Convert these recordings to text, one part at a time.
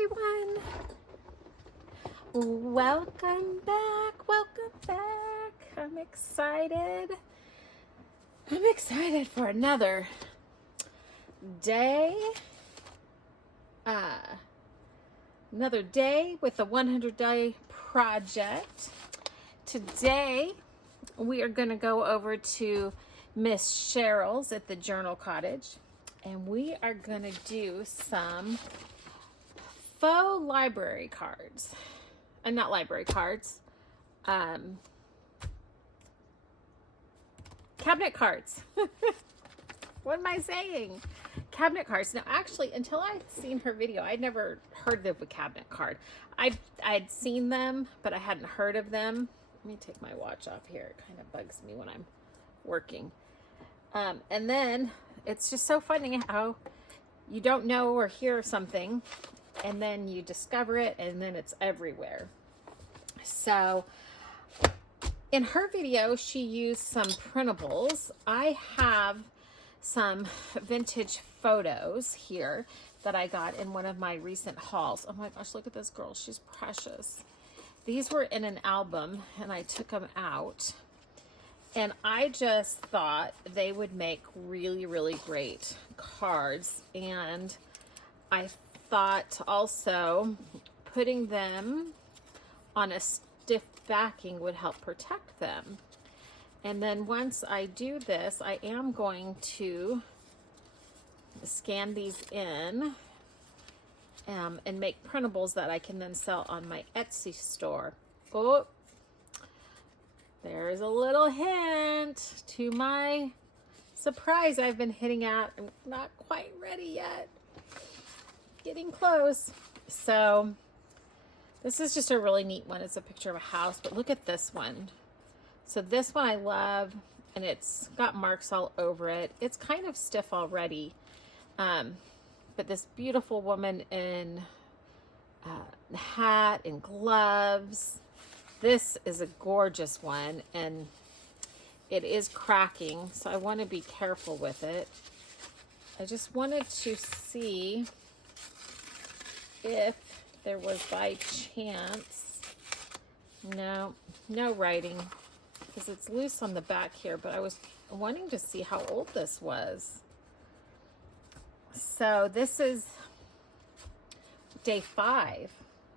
everyone. Welcome back. Welcome back. I'm excited. I'm excited for another day. Another day with the 100-day project. Today, we are going to go over to Miss Cheryl's at the Journal Cottage, and we are going to do some faux library cards. Not library cards. Cabinet cards. What am I saying? Cabinet cards. Now, actually, until I'd seen her video, I'd never heard of a cabinet card. I'd seen them, but I hadn't heard of them. Let me take my watch off here. It kind of bugs me when I'm working. And then it's just so funny how you don't know or hear something, and then you discover it, and then it's everywhere. So in her video, she used some printables. I have some vintage photos here that I got in one of my recent hauls. Oh my gosh, look at this girl. She's precious. These were in an album, and I took them out. And I just thought they would make really, really great cards. And I thought also putting them on a stiff backing would help protect them. And then once I do this, I am going to scan these in and make printables that I can then sell on my Etsy store. Oh, there's a little hint to my surprise I've been hitting at. I'm not quite ready yet. Getting close. So this is just a really neat one. It's a picture of a house, but look at this one. So this one I love, and it's got marks all over it. It's kind of stiff already, but this beautiful woman in a hat and gloves. This is a gorgeous one, and it is cracking, so I want to be careful with it. I just wanted to see if there was by chance, no writing, because it's loose on the back here, but I was wanting to see how old this was. So this is day 5.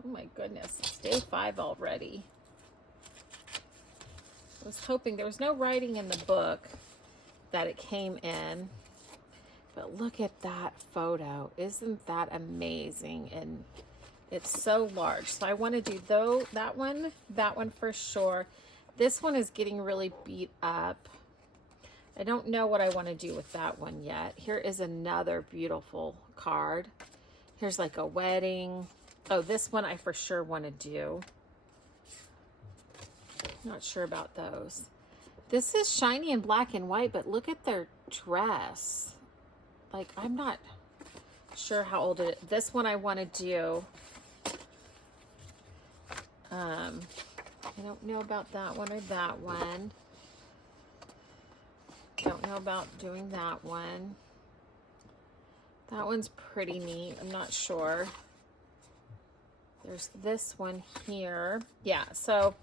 Oh my goodness, it's day 5 already. I was hoping there was no writing in the book that it came in, but look at that photo. Isn't that amazing? And it's so large. So I want to do that one for sure. This one is getting really beat up. I don't know what I want to do with that one yet. Here is another beautiful card. Here's like a wedding. Oh, this one I for sure want to do. Not sure about those. This is shiny and black and white, but look at their dress. Like, I'm not sure how old it is. This one I want to do. I don't know about that one or that one. Don't know about doing that one. That one's pretty neat. I'm not sure. There's this one here. Yeah, so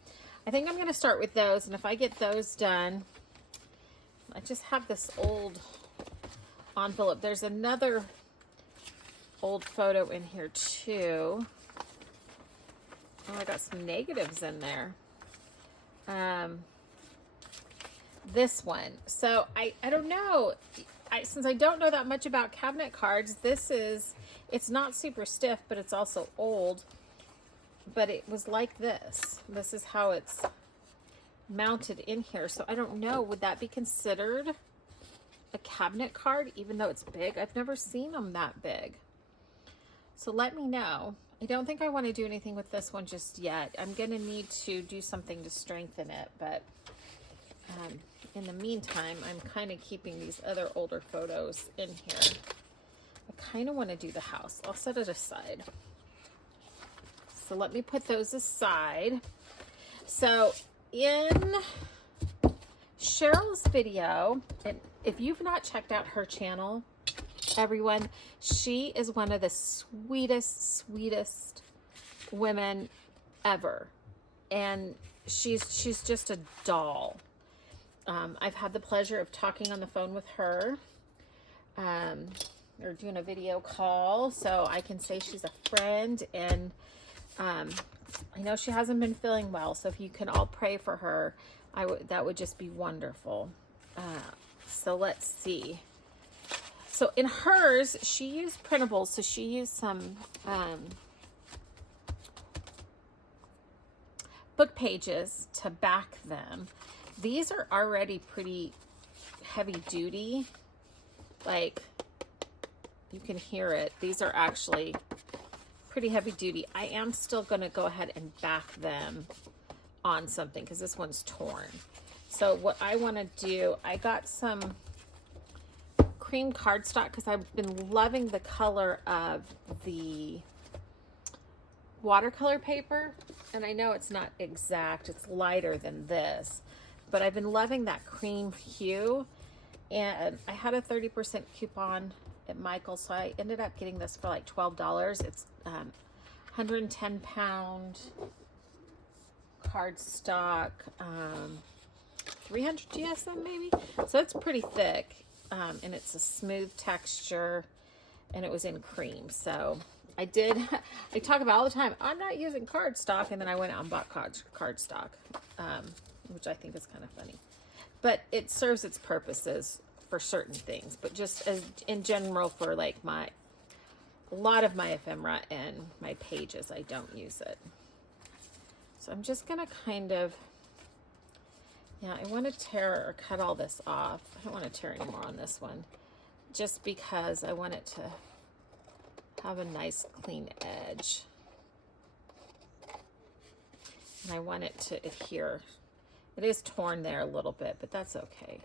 I think I'm going to start with those, and if I get those done, I just have this old envelope. There's another old photo in here too. Oh, I got some negatives in there. This one. So I don't know. Since I don't know that much about cabinet cards, it's not super stiff, but it's also old. But it was like this. This is how it's mounted in here. So I don't know. Would that be considered a cabinet card, even though it's big? I've never seen them that big. So let me know. I don't think I want to do anything with this one just yet. I'm going to need to do something to strengthen it, but in the meantime, I'm kind of keeping these other older photos in here. I kind of want to do the house. I'll set it aside. So let me put those aside. So in Cheryl's video, and if you've not checked out her channel, everyone. She is one of the sweetest women ever. And she's just a doll. I've had the pleasure of talking on the phone with her, or doing a video call, so I can say she's a friend. And I know she hasn't been feeling well, so if you can all pray for her, that would just be wonderful. So let's see. So in hers, she used printables, so she used some book pages to back them. These are already pretty heavy duty. Like, you can hear it. These are actually pretty heavy duty. I am still going to go ahead and back them on something because this one's torn. So what I want to do, I got some cream cardstock because I've been loving the color of the watercolor paper. And I know it's not exact, it's lighter than this, but I've been loving that cream hue. And I had a 30% coupon at Michael's, so I ended up getting this for like $12. It's 110-pound cardstock, 300 GSM maybe. So it's pretty thick, and it's a smooth texture, and it was in cream. So I talk about all the time, I'm not using cardstock, and then I went out and bought cardstock, which I think is kind of funny. But it serves its purposes for certain things, but just as in general for like a lot of my ephemera and my pages, I don't use it. So I'm just gonna kind of, I want to tear or cut all this off. I don't want to tear anymore on this one, just because I want it to have a nice clean edge. And I want it to adhere. It is torn there a little bit, but that's okay.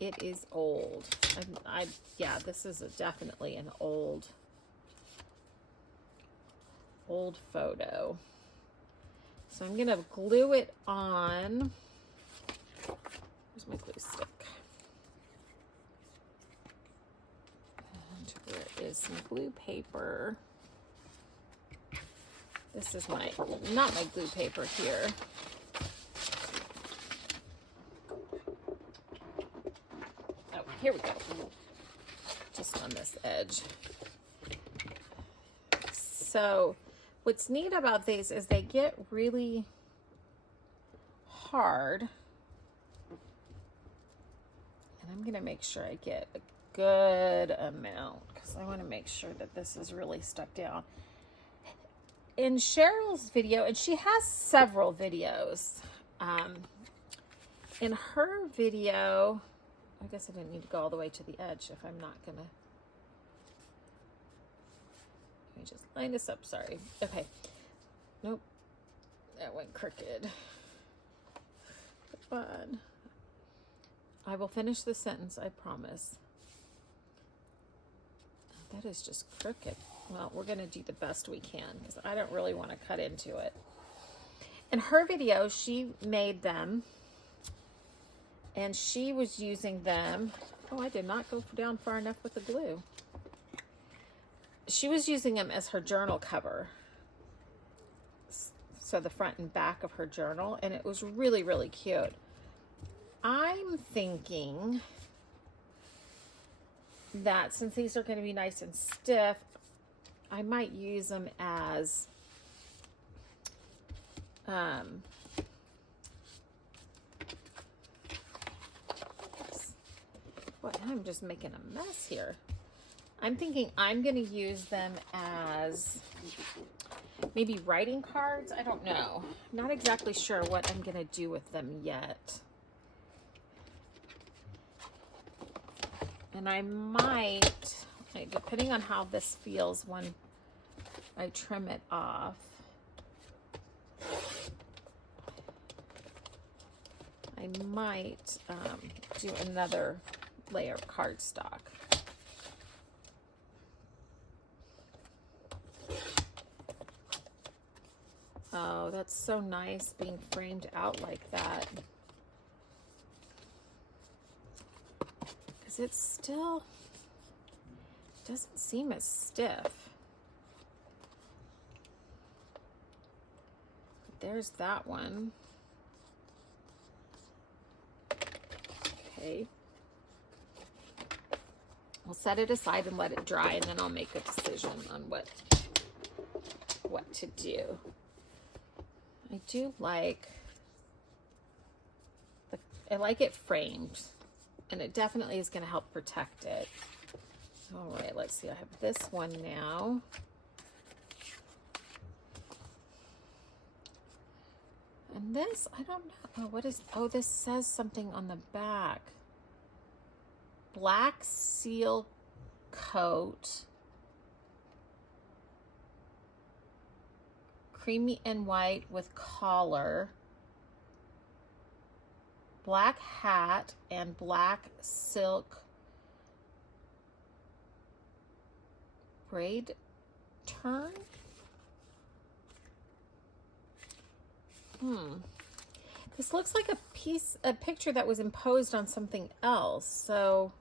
It is old. Yeah, this is definitely an old photo. So I'm gonna glue it on. Where's my glue stick? And where is some glue paper? This is not my glue paper here. Here we go. Just on this edge. So what's neat about these is they get really hard. And I'm going to make sure I get a good amount because I want to make sure that this is really stuck down. In Cheryl's video, and she has several videos, in her video, I guess I didn't need to go all the way to the edge if I'm not gonna. Let me just line this up, sorry. Okay. Nope. That went crooked. Come on. I will finish the sentence, I promise. That is just crooked. Well, we're gonna do the best we can because I don't really want to cut into it. In her video, she made them. And she was using them. Oh, I did not go down far enough with the glue. She was using them as her journal cover. So the front and back of her journal. And it was really, really cute. I'm thinking that since these are going to be nice and stiff, I might use them as what? I'm just making a mess here. I'm thinking I'm going to use them as maybe writing cards. I don't know. Not exactly sure what I'm going to do with them yet. And I might, depending on how this feels when I trim it off, I might do another layer of cardstock. Oh, that's so nice being framed out like that. because it still doesn't seem as stiff. There's that one. Okay. I'll set it aside and let it dry, and then I'll make a decision on what to do. I do like I like it framed, and it definitely is going to help protect it. All right, let's see. I have this one now. And this, I don't know. What is, oh, this says something on the back. Black seal coat. Creamy and white with collar. Black hat and black silk braid turn. This looks like a picture that was imposed on something else, so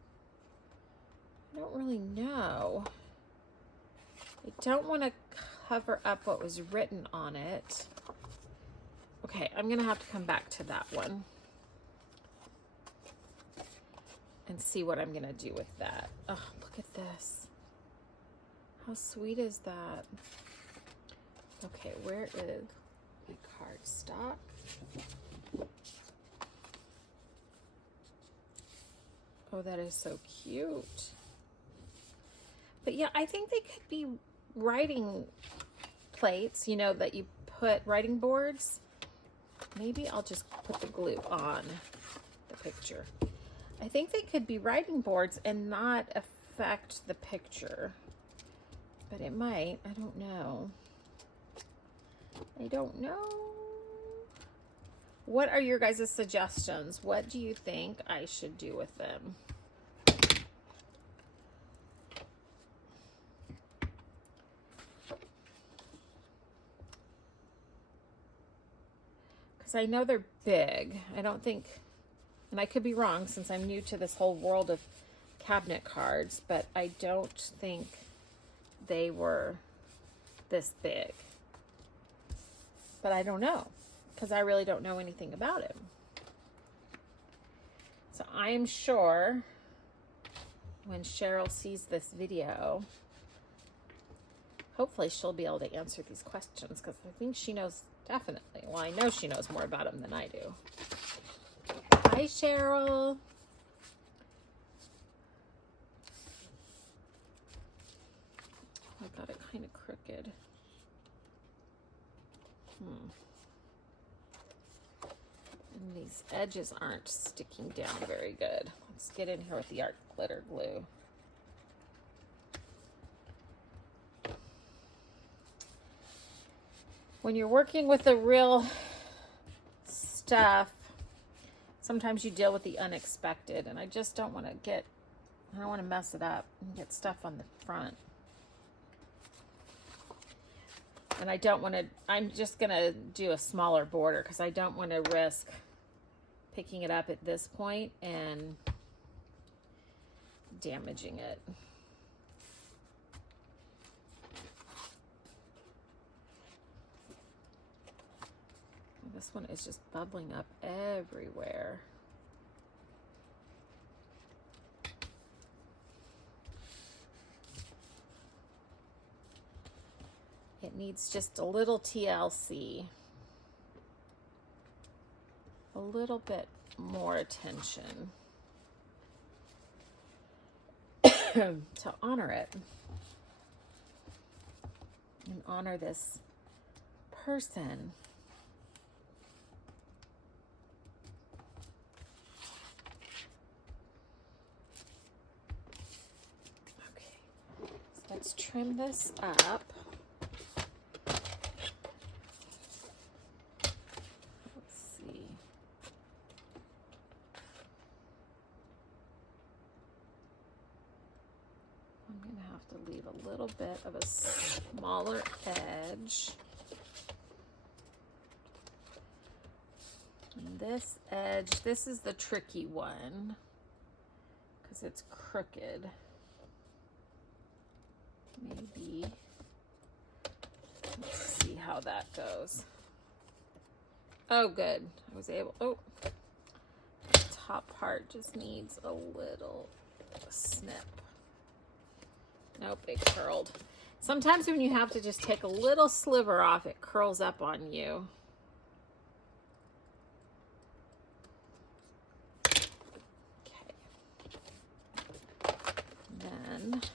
I don't really know. I don't want to cover up what was written on it. Okay, I'm gonna have to come back to that one and see what I'm gonna do with that. Oh, look at this. How sweet is that? Okay, where is my cardstock? Oh, that is so cute. But yeah, I think they could be writing plates, you know, that you put writing boards. Maybe I'll just put the glue on the picture. I think they could be writing boards and not affect the picture. But it might. I don't know. I don't know. What are your guys' suggestions? What do you think I should do with them? Because I know they're big. I don't think, and I could be wrong since I'm new to this whole world of cabinet cards, but I don't think they were this big. But I don't know, because I really don't know anything about him. So I am sure when Cheryl sees this video, hopefully she'll be able to answer these questions, because I think she knows definitely. Well, I know she knows more about them than I do. Hi, Cheryl. Oh, I got it kind of crooked. And these edges aren't sticking down very good. Let's get in here with the art glitter glue. When you're working with the real stuff, sometimes you deal with the unexpected, and I just don't want to mess it up and get stuff on the front. And I don't want to, I'm just going to do a smaller border because I don't want to risk picking it up at this point and damaging it. This one is just bubbling up everywhere. It needs just a little TLC. A little bit more attention to honor it and honor this person. Okay, so let's trim this up. Leave a little bit of a smaller edge. And this edge, this is the tricky one because because it's crooked. Maybe. Let's see how that goes. Oh, good. I was able, oh, the top part just needs a little snip. Nope, it curled. Sometimes when you have to just take a little sliver off, it curls up on you. Okay. Then let's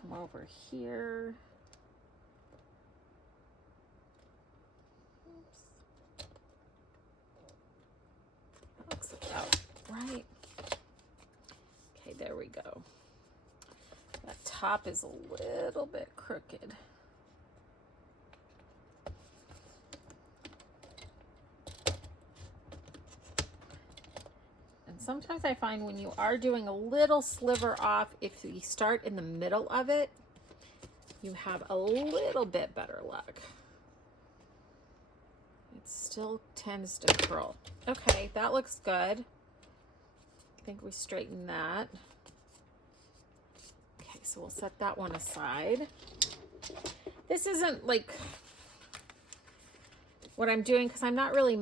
come over here. Oops. That looks about right. Okay, there we go. That top is a little bit crooked. And sometimes I find when you are doing a little sliver off, if you start in the middle of it, you have a little bit better luck. It still tends to curl. Okay, that looks good. I think we straightened that. Okay, so we'll set that one aside. This isn't like what I'm doing because I'm not really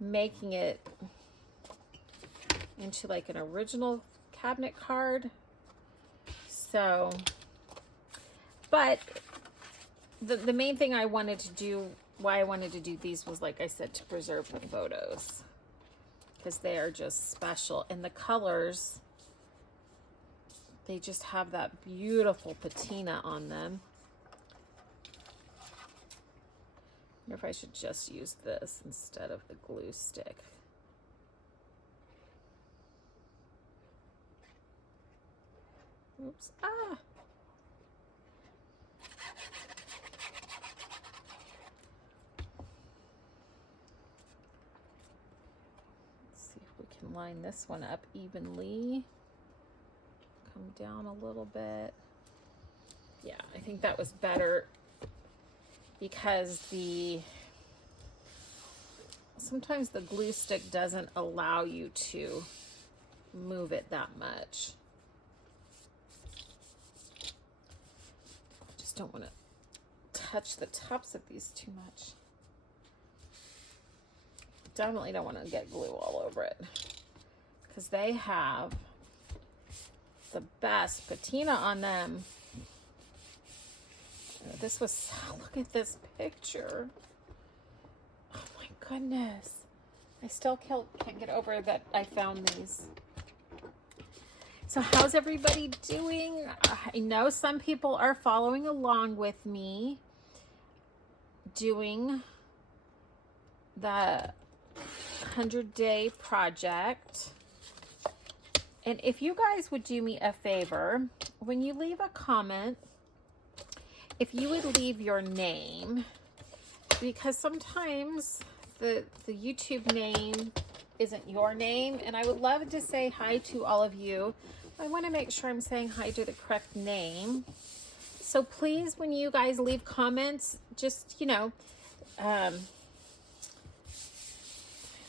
making it into like an original cabinet card. So, but the main thing I wanted to do, why I wanted to do these was, like I said, to preserve the photos because they are just special. And the colors, they just have that beautiful patina on them. I wonder if I should just use this instead of the glue stick. Oops. Ah. Let's see if we can line this one up evenly. Come down a little bit. Yeah, I think that was better because sometimes the glue stick doesn't allow you to move it that much. I just don't want to touch the tops of these too much. Definitely don't want to get glue all over it because they have the best patina on them. This was, look at this picture. Oh my goodness. I still can't get over that I found these. So how's everybody doing? I know some people are following along with me doing the 100-day project. And if you guys would do me a favor, when you leave a comment, if you would leave your name, because sometimes the YouTube name isn't your name, and I would love to say hi to all of you. I want to make sure I'm saying hi to the correct name. So please, when you guys leave comments, just, you know,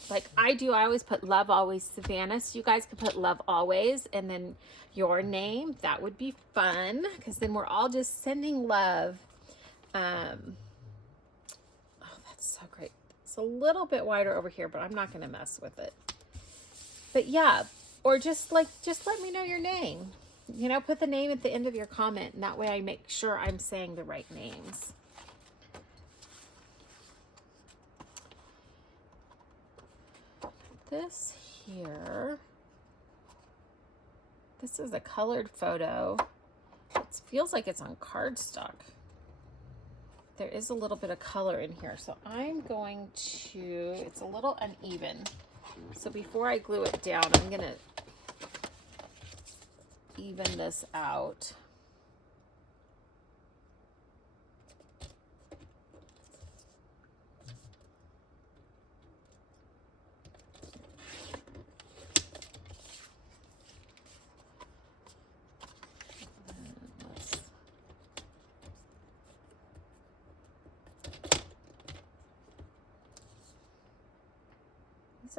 like I do, I always put love always Savannah. So you guys can put love always and then your name. That would be fun because then we're all just sending love. Oh, that's so great. It's a little bit wider over here, but I'm not going to mess with it. But yeah, or just let me know your name. You know, put the name at the end of your comment, and that way I make sure I'm saying the right names. This here, this is a colored photo. It feels like it's on cardstock. There is a little bit of color in here, so I'm going to, it's a little uneven. So before I glue it down, I'm gonna even this out.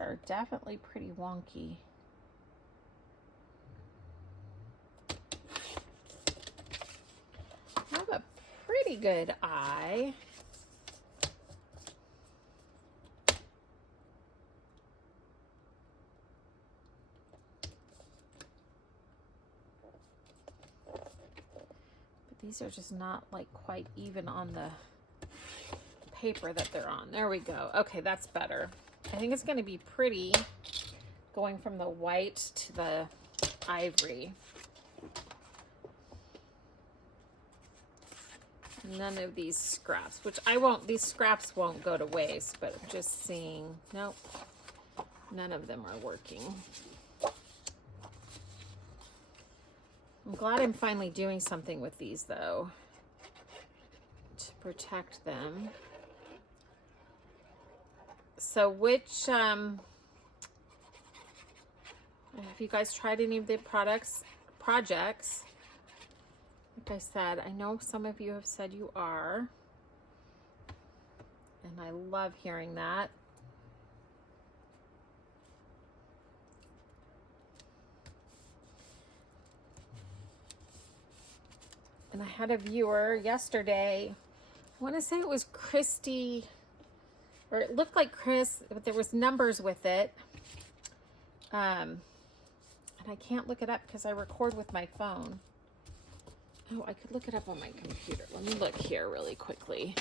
are definitely pretty wonky. I have a pretty good eye. These are just not like quite even on the paper that they're on. There we go. Okay, that's better. I think it's going to be pretty going from the white to the ivory. None of these scraps, which I won't, these scraps won't go to waste, but I'm just seeing, nope, none of them are working. I'm glad I'm finally doing something with these though to protect them. So which, have you guys tried any of the projects? Like I said, I know some of you have said you are, and I love hearing that. And I had a viewer yesterday, I want to say it was Christy, or it looked like Chris, but there was numbers with it. And I can't look it up because I record with my phone. Oh, I could look it up on my computer. Let me look here really quickly.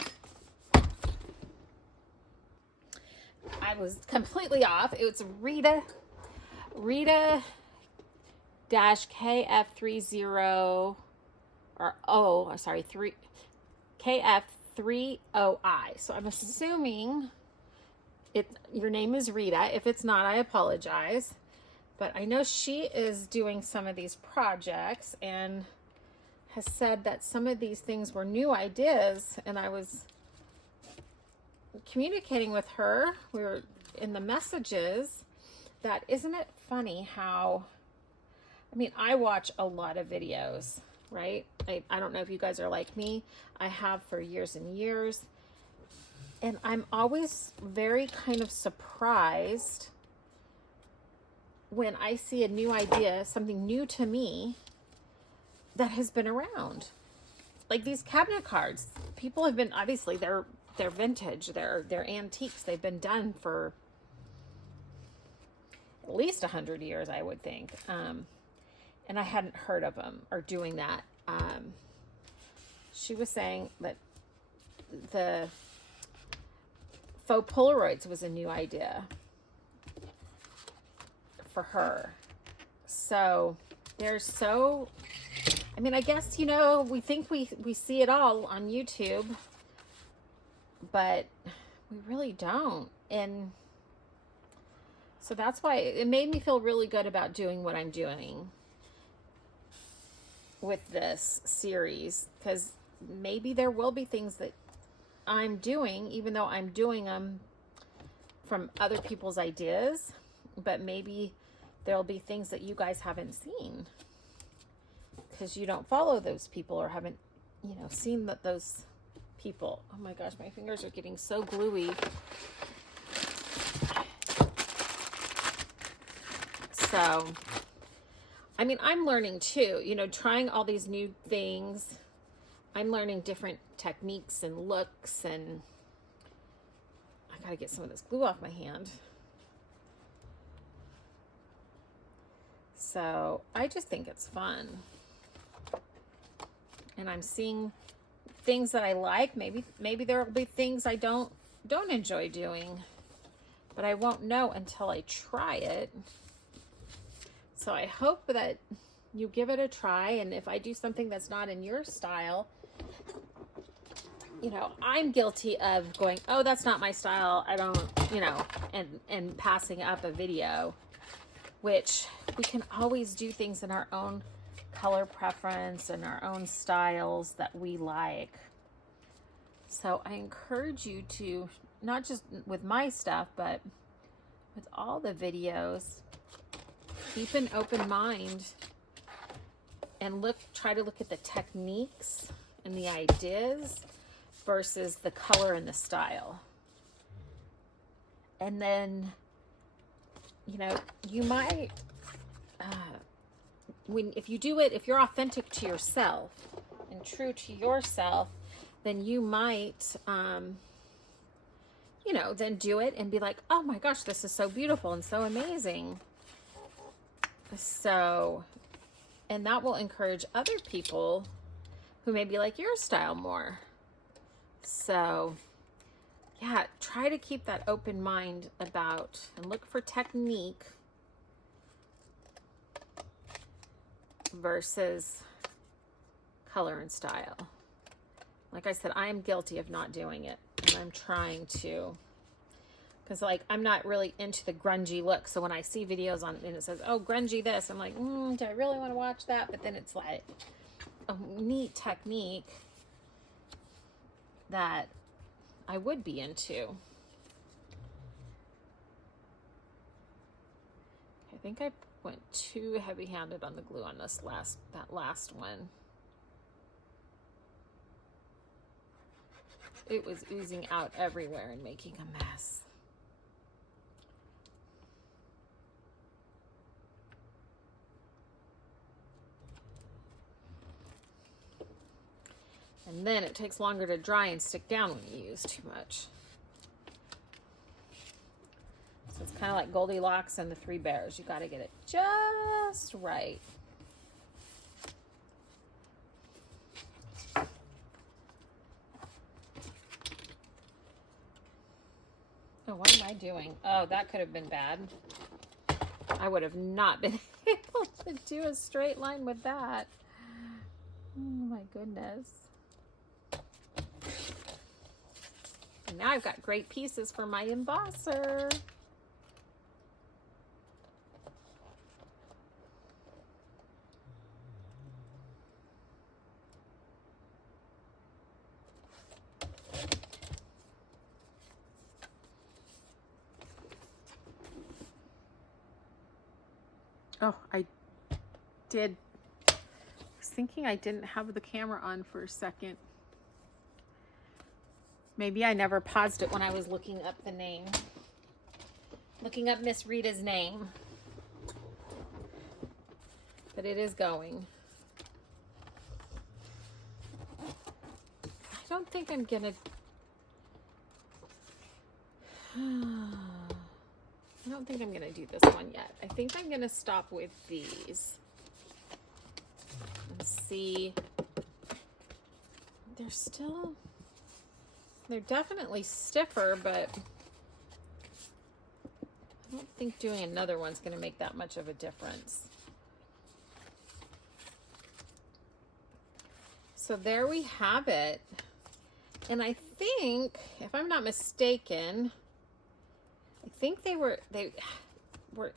I was completely off. It was Rita-KF30 or KF30I. So I'm assuming your name is Rita. If it's not, I apologize. But I know she is doing some of these projects and has said that some of these things were new ideas, and I was communicating with her. We were in the messages that, isn't it funny how, I mean, I watch a lot of videos, right? I don't know if you guys are like me. I have for years and years. And I'm always very kind of surprised when I see a new idea, something new to me that has been around. Like these cabinet cards. People have been, obviously they're vintage, they're antiques. They've been done for at least 100 years, I would think. And I hadn't heard of them or doing that. She was saying that the faux Polaroids was a new idea for her. So there's so, I mean, I guess, you know, we think we see it all on YouTube, but we really don't. And so that's why it made me feel really good about doing what I'm doing with this series, because maybe there will be things that I'm doing, even though I'm doing them from other people's ideas, but maybe there'll be things that you guys haven't seen because you don't follow those people or haven't, you know, seen that those people. Oh my gosh, my fingers are getting so gluey. So, I mean, I'm learning too, you know, trying all these new things. I'm learning different techniques and looks, and I gotta get some of this glue off my hand. So I just think it's fun. And I'm seeing things that I like. Maybe there will be things I don't enjoy doing, but I won't know until I try it. So I hope that you give it a try, and if I do something that's not in your style, you know, I'm guilty of going, oh, that's not my style, I don't, you know, and passing up a video, which we can always do things in our own color preference and our own styles that we like. So I encourage you to, not just with my stuff, but with all the videos, keep an open mind and try to look at the techniques and the ideas versus the color and the style. And then you know, you might, if you do it, if you're authentic to yourself and true to yourself, then you might, you know, then do it and be like, oh my gosh, this is so beautiful and so amazing. So, and that will encourage other people who maybe like your style more. So, yeah, try to keep that open mind about and look for technique versus color and style. Like I said, I am guilty of not doing it, and I'm trying to, because like I'm not really into the grungy look. So when I see videos on it and it says, oh, grungy this, I'm like, do I really want to watch that? But then it's like a neat technique that I would be into. I think I went too heavy-handed on the glue on this that last one. It was oozing out everywhere and making a mess. And then it takes longer to dry and stick down when you use too much. So it's kind of like Goldilocks and the Three Bears. You got to get it just right. Oh, what am I doing? Oh, that could have been bad. I would have not been able to do a straight line with that. Oh my goodness. And now I've got great pieces for my embosser. Oh, I was thinking I didn't have the camera on for a second. Maybe I never paused it when I was looking up the name. Looking up Miss Rita's name. But it is going. I don't think I'm gonna... I don't think I'm going to do this one yet. I think I'm going to stop with these and see. They're definitely stiffer, but I don't think doing another one's going to make that much of a difference. So there we have it. And I think, if I'm not mistaken, I think they were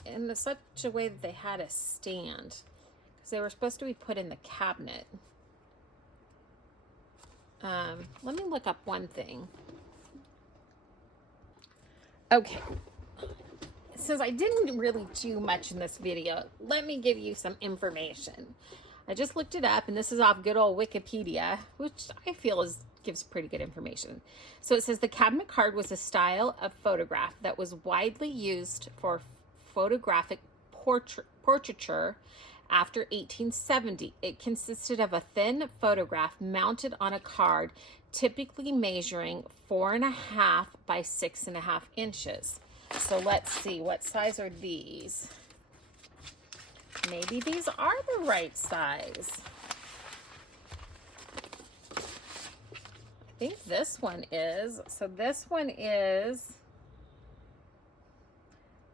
in such a way that they had a stand, because they were supposed to be put in the cabinet. Let me look up one thing. Okay. Since I didn't really do much in this video, let me give you some information. I just looked it up, and this is off good old Wikipedia, which I feel gives pretty good information. So it says the cabinet card was a style of photograph that was widely used for photographic portraiture after 1870. It consisted of a thin photograph mounted on a card, typically measuring 4.5 by 6.5 inches. So let's see, what size are these? Maybe these are the right size. I think this one is. So this one is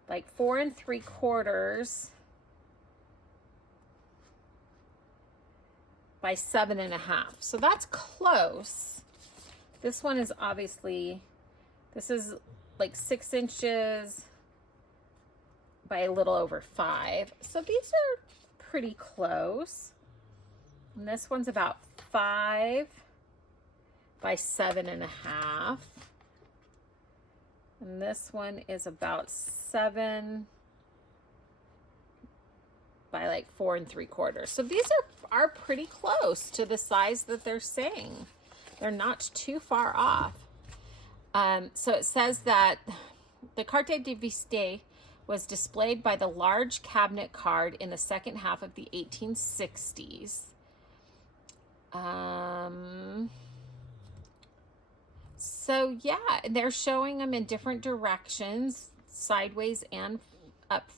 like 4 3/4 by 7.5. So that's close. This one is obviously, this is like 6 inches by a little over 5. So these are pretty close. And this one's about 5 by 7.5. And this one is about 7 by like 4 3/4. So these are pretty close to the size that they're saying. They're not too far off. So it says that the carte de visite was displayed by the large cabinet card in the second half of the 1860s. So yeah, they're showing them in different directions, sideways and up,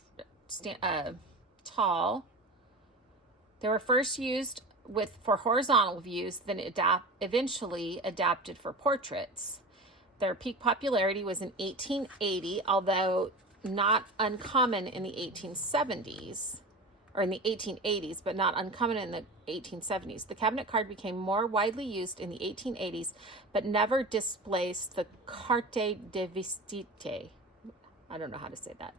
tall. They were first used for horizontal views, then eventually adapted for portraits. Their peak popularity was in 1880, although not uncommon in the 1870s, or in the 1880s, but not uncommon in the 1870s. The cabinet card became more widely used in the 1880s, but never displaced the carte de visite. I don't know how to say that.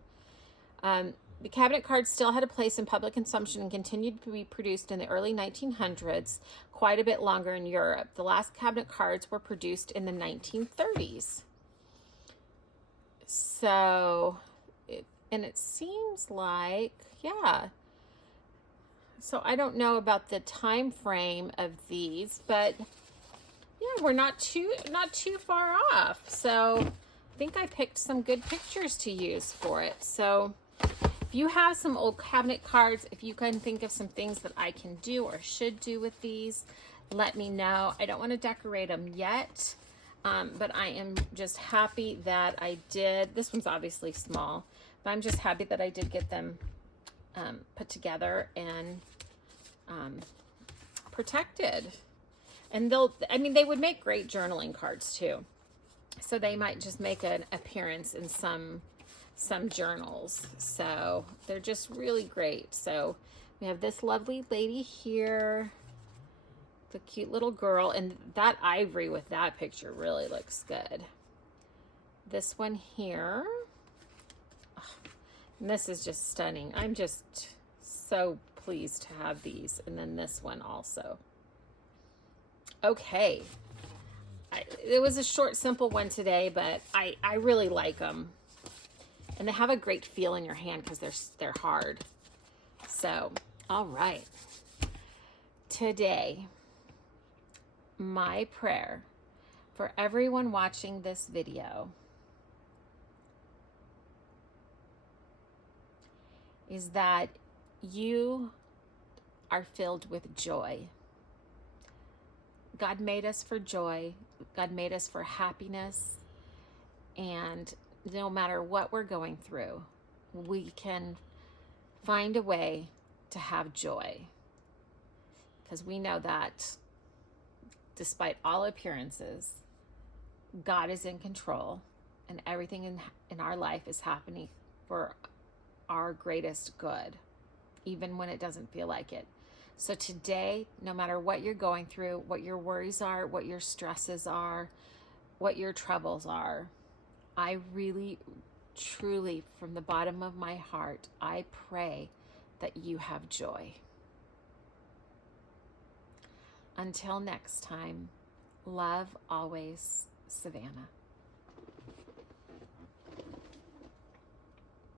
The cabinet card still had a place in public consumption and continued to be produced in the early 1900s, quite a bit longer in Europe. The last cabinet cards were produced in the 1930s. So, it seems like, yeah. So I don't know about the time frame of these, but yeah, we're not too far off. So I think I picked some good pictures to use for it. So if you have some old cabinet cards, if you can think of some things that I can do or should do with these, let me know. I don't want to decorate them yet, but I am just happy that I did. This one's obviously small, but I'm just happy that I did get them put together and protected. And they would make great journaling cards too. So they might just make an appearance in some journals. So they're just really great. So we have this lovely lady here, the cute little girl, and that ivory with that picture really looks good. This one here, and this is just stunning. I'm just so pleased to have these. And then this one also. Okay. It was a short, simple one today, but I really like them. And they have a great feel in your hand because they're hard. So, all right. Today, my prayer for everyone watching this video is that you are filled with joy. God made us for joy. God made us for happiness. And no matter what we're going through, we can find a way to have joy. Because we know that despite all appearances, God is in control and everything in our life is happening for our greatest good, even when it doesn't feel like it. So today, no matter what you're going through, what your worries are, what your stresses are, what your troubles are, I really, truly, from the bottom of my heart, I pray that you have joy. Until next time, love always, Savannah.